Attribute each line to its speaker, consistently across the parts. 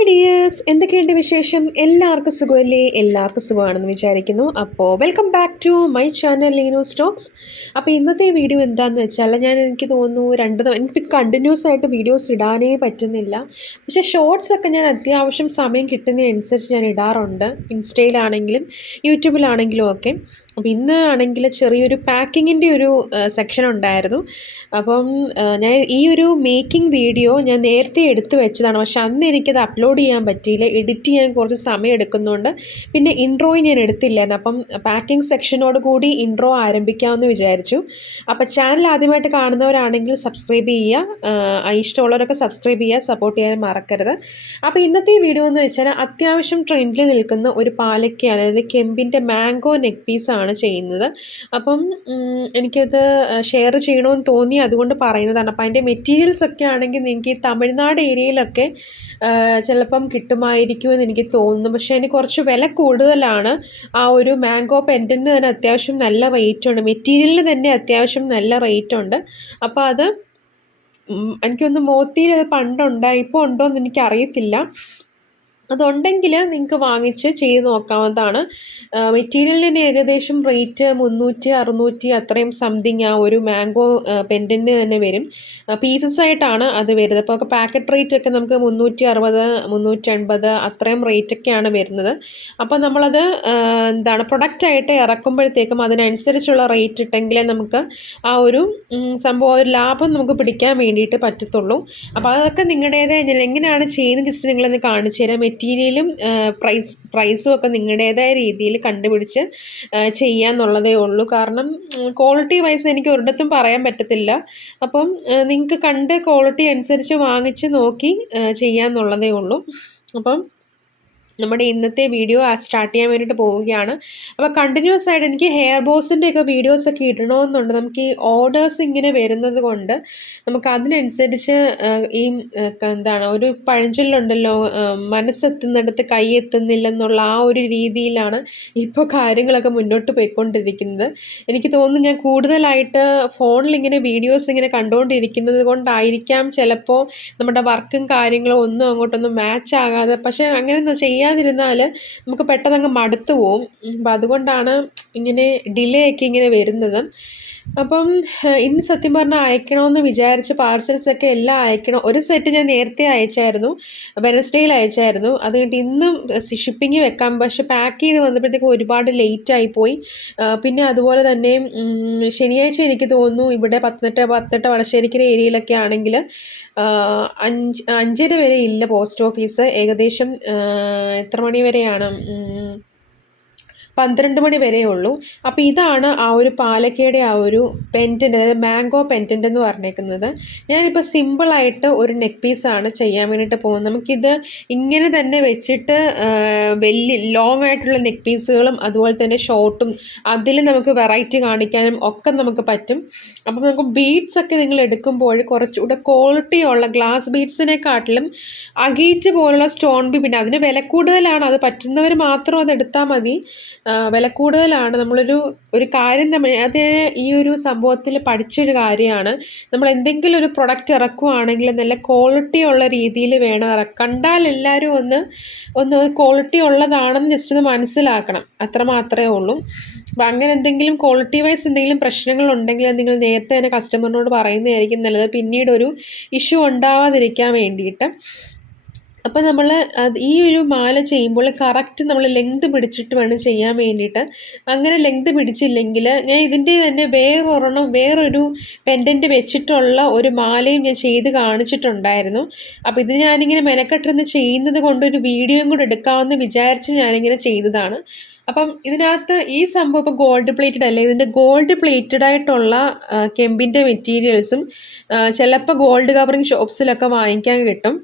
Speaker 1: Hi dear dears എന്തൊക്കെയുണ്ട് വിശേഷം? എല്ലാവർക്കും സുഖമല്ലേ? എല്ലാവർക്കും സുഖമാണെന്ന് വിചാരിക്കുന്നു. അപ്പോൾ welcome back to my channel Leeno stocks അപ്പോൾ ഇന്നത്തെ വീഡിയോ എന്താണെന്ന് വെച്ചാൽ ഞാൻ എനിക്ക് തോന്നുന്നു രണ്ട് എനിക്ക് കണ്ടിന്യൂസ് ആയിട്ട് വീഡിയോസ് ഇടാനേ പറ്റുന്നില്ല. പക്ഷേ ഷോർട്സ് ഒക്കെ ഞാൻ അത്യാവശ്യം സമയം കിട്ടുന്നതനുസരിച്ച് ഞാൻ ഇടാറുണ്ട്. ഇൻസ്റ്റയിലാണെങ്കിലും യൂട്യൂബിലാണെങ്കിലും ഒക്കെ. അപ്പോൾ ഇന്ന് ആണെങ്കിൽ ചെറിയൊരു പാക്കിങ്ങിന്റെ ഒരു സെക്ഷൻ ഉണ്ടായിരുന്നു. അപ്പം ഞാൻ ഈ ഒരു മേക്കിംഗ് വീഡിയോ ഞാൻ നേരത്തെ എടുത്തു വെച്ചതാണ്. പക്ഷെ അന്ന് എനിക്കത് അപ്ലോഡ് ചെയ്യാൻ പറ്റിയില്ല. എഡിറ്റ് ചെയ്യാൻ കുറച്ച് സമയം എടുക്കുന്നുണ്ട്. പിന്നെ ഇൻട്രോയും ഞാൻ എടുത്തില്ലായിരുന്നു. അപ്പം പാക്കിംഗ് സെക്ഷനോട് കൂടി ഇൻട്രോ ആരംഭിക്കാമെന്ന് വിചാരിച്ചു. അപ്പോൾ ചാനൽ ആദ്യമായിട്ട് കാണുന്നവരാണെങ്കിൽ സബ്സ്ക്രൈബ് ചെയ്യുക. ഇഷ്ടമുള്ളവരൊക്കെ സബ്സ്ക്രൈബ് ചെയ്യുക. സപ്പോർട്ട് ചെയ്യാൻ മറക്കരുത്. അപ്പോൾ ഇന്നത്തെ വീഡിയോ എന്ന് വെച്ചാൽ അത്യാവശ്യം ട്രെൻഡിൽ നിൽക്കുന്ന ഒരു പാലക്കയാണ്. അതായത് കെമ്പിന്റെ മാംഗോ നെക്ക് പീസാണ് ചെയ്യുന്നത്. അപ്പം എനിക്കത് ഷെയർ ചെയ്യണമെന്ന് തോന്നി. അതുകൊണ്ട് പറയുന്നതാണ്. അപ്പോൾ അതിന്റെ മെറ്റീരിയൽസ് ഒക്കെ ആണെങ്കിൽ നിങ്ങൾക്ക് ഈ തമിഴ്നാട് ഏരിയയിലൊക്കെ ചിലപ്പം ചിലപ്പം കിട്ടുമായിരിക്കുമെന്ന് എനിക്ക് തോന്നുന്നു. പക്ഷേ അതിന് കുറച്ച് വില കൂടുതലാണ്. ആ ഒരു മാംഗോ പെന്റിന് തന്നെ അത്യാവശ്യം നല്ല റേറ്റ് ഉണ്ട്. മെറ്റീരിയലിന് തന്നെ അത്യാവശ്യം നല്ല റേറ്റ് ഉണ്ട്. അപ്പോൾ അത് എനിക്കൊന്ന് മോത്തിയിൽ അത് പണ്ടുണ്ടായി ഇപ്പോൾ ഉണ്ടോ എന്ന് എനിക്കറിയത്തില്ല. അതുണ്ടെങ്കിൽ നിങ്ങൾക്ക് വാങ്ങിച്ച് ചെയ്ത് നോക്കാവുന്നതാണ്. മെറ്റീരിയലിന് ഏകദേശം റേറ്റ് മുന്നൂറ്റി അറുന്നൂറ്റി അത്രയും സംതിങ് ആ ഒരു മാംഗോ പെൻഡന്റിന് തന്നെ വരും. പീസസ് ആയിട്ടാണ് അത് വരുന്നത്. അപ്പോൾ പാക്കറ്റ് റേറ്റ് ഒക്കെ നമുക്ക് മുന്നൂറ്റി അറുപത് മുന്നൂറ്റി എൺപത് അത്രയും റേറ്റ് ഒക്കെയാണ് വരുന്നത്. അപ്പോൾ നമ്മളത് എന്താണ് പ്രൊഡക്റ്റ് ആയിട്ട് ഇറക്കുമ്പോഴത്തേക്കും അതിനനുസരിച്ചുള്ള റേറ്റ് ഇട്ടെങ്കിലേ നമുക്ക് ആ ഒരു സംഭവം ഒരു ലാഭം നമുക്ക് പിടിക്കാൻ വേണ്ടിയിട്ട് പറ്റത്തുള്ളൂ. അപ്പോൾ അതൊക്കെ നിങ്ങളുടേതായ എങ്ങനെയാണ് ചെയ്യുന്നത്? ജസ്റ്റ് നിങ്ങളൊന്ന് കാണിച്ചു തരാം. മെറ്റീരിയലും പ്രൈസ് പ്രൈസും ഒക്കെ നിങ്ങളുടേതായ രീതിയിൽ കണ്ടുപിടിച്ച് ചെയ്യാന്നുള്ളതേ ഉള്ളൂ. കാരണം ക്വാളിറ്റി വൈസ് എനിക്ക് ഒരിടത്തും പറയാൻ പറ്റത്തില്ല. അപ്പം നിങ്ങൾക്ക് കണ്ട് ക്വാളിറ്റി അനുസരിച്ച് വാങ്ങിച്ച് നോക്കി ചെയ്യാന്നുള്ളതേ ഉള്ളൂ. അപ്പം നമ്മുടെ ഇന്നത്തെ വീഡിയോ സ്റ്റാർട്ട് ചെയ്യാൻ വേണ്ടിയിട്ട് പോവുകയാണ്. അപ്പോൾ കണ്ടിന്യൂസ് ആയിട്ട് എനിക്ക് ഹെയർ ബോസിന്റെ ഒക്കെ വീഡിയോസ് ഒക്കെ ഇടണമെന്നുണ്ട് നമുക്ക് ഈ ഓർഡേഴ്സ് ഇങ്ങനെ വരുന്നത് കൊണ്ട് നമുക്ക് അതിനനുസരിച്ച് ഈ എന്താണ് ഒരു പഴഞ്ചൊല്ലുണ്ടല്ലോ മനസ്സെത്തുന്നിടത്ത് കൈ എത്തുന്നില്ലെന്നുള്ള ആ ഒരു രീതിയിലാണ് ഇപ്പോൾ കാര്യങ്ങളൊക്കെ മുന്നോട്ട് പോയിക്കൊണ്ടിരിക്കുന്നത്. എനിക്ക് തോന്നുന്നു ഞാൻ കൂടുതലായിട്ട് ഫോണിൽ ഇങ്ങനെ വീഡിയോസ് ഇങ്ങനെ കണ്ടുകൊണ്ടിരിക്കുന്നത് കൊണ്ടായിരിക്കാം ചിലപ്പോൾ നമ്മുടെ വർക്കും കാര്യങ്ങളും ഒന്നും അങ്ങോട്ടൊന്നും മാച്ച് ആകാതെ. പക്ഷേ അങ്ങനെയൊന്നും ചെയ്യാതിരുന്നാൽ നമുക്ക് പെട്ടെന്ന് അങ്ങ് മടുത്തു പോവും. അപ്പം അതുകൊണ്ടാണ് ഇങ്ങനെ ഡിലേ ഒക്കെ ഇങ്ങനെ വരുന്നത്. അപ്പം ഇന്ന് സത്യം പറഞ്ഞാൽ അയക്കണമെന്ന് വിചാരിച്ച പാർസൽസൊക്കെ എല്ലാം അയക്കണം. ഒരു സെറ്റ് ഞാൻ നേരത്തെ അയച്ചായിരുന്നു. വെനസ്ഡേയിൽ അയച്ചായിരുന്നു. അത് കഴിഞ്ഞിട്ട് ഇന്നും ഷിപ്പിംഗ് വെക്കാം. പക്ഷെ പാക്ക് ചെയ്ത് വന്നപ്പോഴത്തേക്കും ഒരുപാട് ലേറ്റ് ആയിപ്പോയി ആ, പിന്നെ അതുപോലെ തന്നെ ശനിയാഴ്ച എനിക്ക് തോന്നുന്നു ഇവിടെ പത്തനംതിട്ട പത്തനംതിട്ട വടശ്ശേരിക്കര ഏരിയയിലൊക്കെ ആണെങ്കിൽ അഞ്ച് അഞ്ചര വരെ ഇല്ല പോസ്റ്റ് ഓഫീസ് ഏകദേശം എത്ര മണി വരെയാണ്? പന്ത്രണ്ട് മണി വരെ ഉള്ളൂ. അപ്പോൾ ഇതാണ് ആ ഒരു പാലക്കയുടെ ആ ഒരു പെന്റന്റ് അതായത് മാംഗോ പെന്റന്റ് എന്ന് പറഞ്ഞേക്കുന്നത്. ഞാനിപ്പോൾ സിമ്പിളായിട്ട് ഒരു നെക്ക് പീസാണ് ചെയ്യാൻ വേണ്ടിയിട്ട് പോകുന്നത്. നമുക്കിത് ഇങ്ങനെ തന്നെ വെച്ചിട്ട് വലിയ ലോങ് ആയിട്ടുള്ള നെക്ക് പീസുകളും അതുപോലെ തന്നെ ഷോർട്ടും അതിൽ നമുക്ക് വെറൈറ്റി കാണിക്കാനും ഒക്കെ നമുക്ക് പറ്റും. അപ്പോൾ നമുക്ക് ബീഡ്സ് ഒക്കെ നിങ്ങൾ എടുക്കുമ്പോൾ കുറച്ചുകൂടെ ക്വാളിറ്റി ഉള്ള ഗ്ലാസ് ബീഡ്സിനെക്കാട്ടിലും അഗീറ്റ് പോലുള്ള സ്റ്റോൺ ബി പിന്നെ അതിന് വില കൂടുതലാണ്. അത് പറ്റുന്നവർ മാത്രം അത് എടുത്താൽ മതി. വില കൂടുതലാണ്. നമ്മളൊരു ഒരു കാര്യം നമ്മൾ അത് ഈ ഒരു സംഭവത്തിൽ പഠിച്ചൊരു കാര്യമാണ്. നമ്മൾ എന്തെങ്കിലും ഒരു പ്രൊഡക്റ്റ് ഇറക്കുവാണെങ്കിൽ നല്ല ക്വാളിറ്റി ഉള്ള രീതിയിൽ വേണം ഇറക്കാൻ കണ്ടാൽ എല്ലാവരും ഒന്ന് ഒന്ന് ക്വാളിറ്റി ഉള്ളതാണെന്ന് ജസ്റ്റ് ഒന്ന് മനസ്സിലാക്കണം. അത്ര മാത്രമേ ഉള്ളൂ. അപ്പം അങ്ങനെ എന്തെങ്കിലും ക്വാളിറ്റി വൈസ് എന്തെങ്കിലും പ്രശ്നങ്ങളുണ്ടെങ്കിൽ നിങ്ങൾ നേരത്തെ തന്നെ കസ്റ്റമറിനോട് പറയുന്നതായിരിക്കും നല്ലത്. പിന്നീട് ഒരു ഇഷ്യൂ ഉണ്ടാവാതിരിക്കാൻ വേണ്ടിയിട്ട്. അപ്പോൾ നമ്മൾ ഈ ഒരു മാല ചെയ്യുമ്പോൾ കറക്റ്റ് നമ്മൾ ലെങ്ത് പിടിച്ചിട്ട് വേണം ചെയ്യാൻ വേണ്ടിയിട്ട്. അങ്ങനെ ലെങ്ത് പിടിച്ചില്ലെങ്കിൽ ഞാൻ ഇതിന്റെ തന്നെ വേറൊരെണ്ണം വേറൊരു പെൻഡന്റ് വെച്ചിട്ടുള്ള ഒരു മാലയും ഞാൻ ചെയ്ത് കാണിച്ചിട്ടുണ്ടായിരുന്നു. അപ്പോൾ ഇത് ഞാനിങ്ങനെ മെനക്കെട്ടിരുന്ന് ചെയ്യുന്നത് കൊണ്ട് ഒരു വീഡിയോയും കൂടെ എടുക്കാമെന്ന് വിചാരിച്ച് ഞാനിങ്ങനെ ചെയ്തതാണ്. അപ്പം ഇതിനകത്ത് ഈ സംഭവം ഇപ്പോൾ ഗോൾഡ് പ്ലേറ്റഡ് അല്ല? ഇതിന്റെ ഗോൾഡ് പ്ലേറ്റഡ് ആയിട്ടുള്ള കെമ്പിന്റെ മെറ്റീരിയൽസും ചിലപ്പോൾ ഗോൾഡ് കവറിങ് ഷോപ്സിലൊക്കെ വാങ്ങിക്കാൻ കിട്ടും.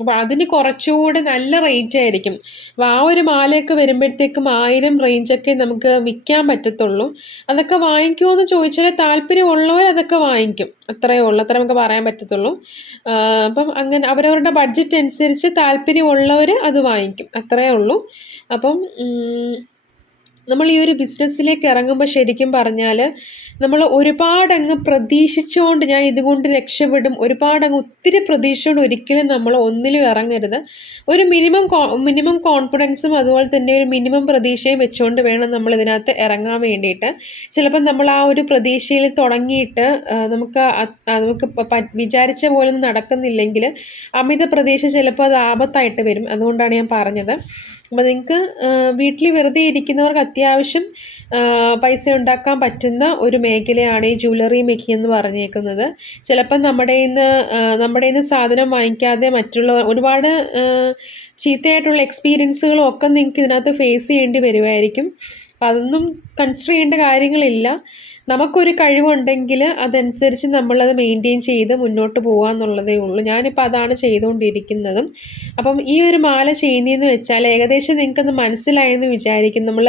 Speaker 1: അപ്പോൾ അതിന് കുറച്ചുകൂടെ നല്ല റേറ്റ് ആയിരിക്കും. അപ്പോൾ ആ ഒരു മാലയൊക്കെ വരുമ്പോഴത്തേക്കും ആയിരം റേഞ്ചൊക്കെ നമുക്ക് വിൽക്കാൻ പറ്റത്തുള്ളൂ. അതൊക്കെ വാങ്ങിക്കുമോ എന്ന് ചോദിച്ചാൽ താല്പര്യമുള്ളവർ അതൊക്കെ വാങ്ങിക്കും. അത്രയേ ഉള്ളൂ. അത്ര നമുക്ക് പറയാൻ പറ്റത്തുള്ളൂ. അപ്പം അങ്ങനെ അവരവരുടെ ബഡ്ജറ്റ് അനുസരിച്ച് താല്പര്യമുള്ളവർ അത് വാങ്ങിക്കും. അത്രയേ ഉള്ളൂ. അപ്പം നമ്മൾ ഈ ഒരു ബിസിനസ്സിലേക്ക് ഇറങ്ങുമ്പോൾ ശരിക്കും പറഞ്ഞാൽ നമ്മൾ ഒരുപാടങ്ങ് പ്രതീക്ഷിച്ചുകൊണ്ട് ഞാൻ ഇതുകൊണ്ട് രക്ഷപ്പെടും. ഒരുപാടങ്ങ് ഒത്തിരി പ്രതീക്ഷിച്ചുകൊണ്ട് ഒരിക്കലും നമ്മൾ ഒന്നിലും ഇറങ്ങരുത്. ഒരു മിനിമം മിനിമം കോൺഫിഡൻസും അതുപോലെ തന്നെ ഒരു മിനിമം പ്രതീക്ഷയും വെച്ചുകൊണ്ട് വേണം നമ്മൾ ഇതിനകത്ത് ഇറങ്ങാൻ വേണ്ടിയിട്ട്. ചിലപ്പോൾ നമ്മൾ ആ ഒരു പ്രതീക്ഷയിൽ തുടങ്ങിയിട്ട് നമുക്ക് നമുക്ക് വിചാരിച്ച പോലെ നടക്കുന്നില്ലെങ്കിൽ അമിത പ്രതീക്ഷ ചിലപ്പോൾ അത് ആപത്തായിട്ട് വരും. അതുകൊണ്ടാണ് ഞാൻ പറഞ്ഞത്. അപ്പോൾ നിങ്ങൾക്ക് വീട്ടിൽ വെറുതെ ഇരിക്കുന്നവർക്ക് അത്യാവശ്യം പൈസ ഉണ്ടാക്കാൻ പറ്റുന്ന ഒരു മേഖലയാണ് ഈ ജ്വല്ലറി മേക്കിംഗ് എന്ന് പറഞ്ഞേക്കുന്നത്. ചിലപ്പം നമ്മുടെ നിന്ന് നമ്മുടെ നിന്ന് സാധനം വാങ്ങിക്കാതെ മറ്റുള്ള ഒരുപാട് ചീത്തയായിട്ടുള്ള എക്സ്പീരിയൻസുകളും ഒക്കെ നിങ്ങൾക്ക് ഇതിനകത്ത് ഫേസ് ചെയ്യേണ്ടി വരുമായിരിക്കും അപ്പം അതൊന്നും കൺസിഡർ ചെയ്യേണ്ട കാര്യങ്ങളില്ല. നമുക്കൊരു കഴിവുണ്ടെങ്കിൽ അതനുസരിച്ച് നമ്മളത് മെയിന്റെയിൻ ചെയ്ത് മുന്നോട്ട് പോകുക എന്നുള്ളതേ ഉള്ളൂ. ഞാനിപ്പോൾ അതാണ് ചെയ്തുകൊണ്ടിരിക്കുന്നതും. അപ്പം ഈ ഒരു മാല ചെയ്യുന്നതെന്ന് വെച്ചാൽ ഏകദേശം നിങ്ങൾക്കത് മനസ്സിലായെന്ന് വിചാരിക്കും. നമ്മൾ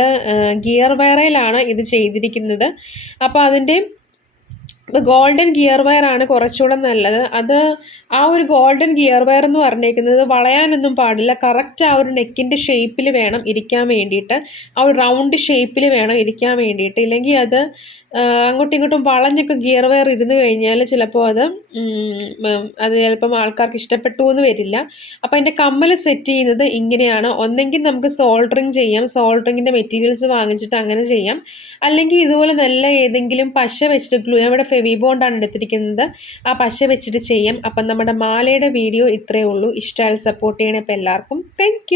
Speaker 1: ഗിയർ വയറയിലാണ് ഇത് ചെയ്തിരിക്കുന്നത്. അപ്പോൾ അതിന്റെ ഗോൾഡൻ ഗിയർ വയർ ആണ് കുറച്ചുകൂടെ നല്ലത്. അത് ആ ഒരു ഗോൾഡൻ ഗിയർ വയർ എന്ന് പറഞ്ഞേക്കുന്നത് വളയാനൊന്നും പാടില്ല. കറക്റ്റ് ആ ഒരു നെക്കിന്റെ ഷേപ്പിൽ വേണം ഇരിക്കാൻ വേണ്ടിയിട്ട്. ആ ഒരു റൗണ്ട് ഷേപ്പിൽ വേണം ഇരിക്കാൻ വേണ്ടിയിട്ട്. ഇല്ലെങ്കിൽ അത് അങ്ങോട്ടും ഇങ്ങോട്ടും വളഞ്ഞൊക്കെ ഗിയർ വയർ ഇരുന്ന് കഴിഞ്ഞാൽ ചിലപ്പോൾ അത് അത് ചിലപ്പം ആൾക്കാർക്ക് ഇഷ്ടപ്പെട്ടു എന്ന് വരില്ല. അപ്പോൾ അതിന്റെ കമ്മൽ സെറ്റ് ചെയ്യുന്നത് ഇങ്ങനെയാണ്. ഒന്നെങ്കിൽ നമുക്ക് സോൾഡറിങ് ചെയ്യാം. സോൾഡറിങ്ങിന്റെ മെറ്റീരിയൽസ് വാങ്ങിച്ചിട്ട് അങ്ങനെ ചെയ്യാം. അല്ലെങ്കിൽ ഇതുപോലെ നല്ല ഏതെങ്കിലും പശ വെച്ചിട്ട് ഗ്ലൂ ഇവിടെ ഫെവി ബോണ്ടാണ് എടുത്തിരിക്കുന്നത്. ആ പശ വെച്ചിട്ട് ചെയ്യാം. അപ്പം നമ്മുടെ മാലയുടെ വീഡിയോ ഇത്രയേ ഉള്ളൂ. ഇഷ്ടമായി സപ്പോർട്ട് ചെയ്യണേ എല്ലാവർക്കും. താങ്ക്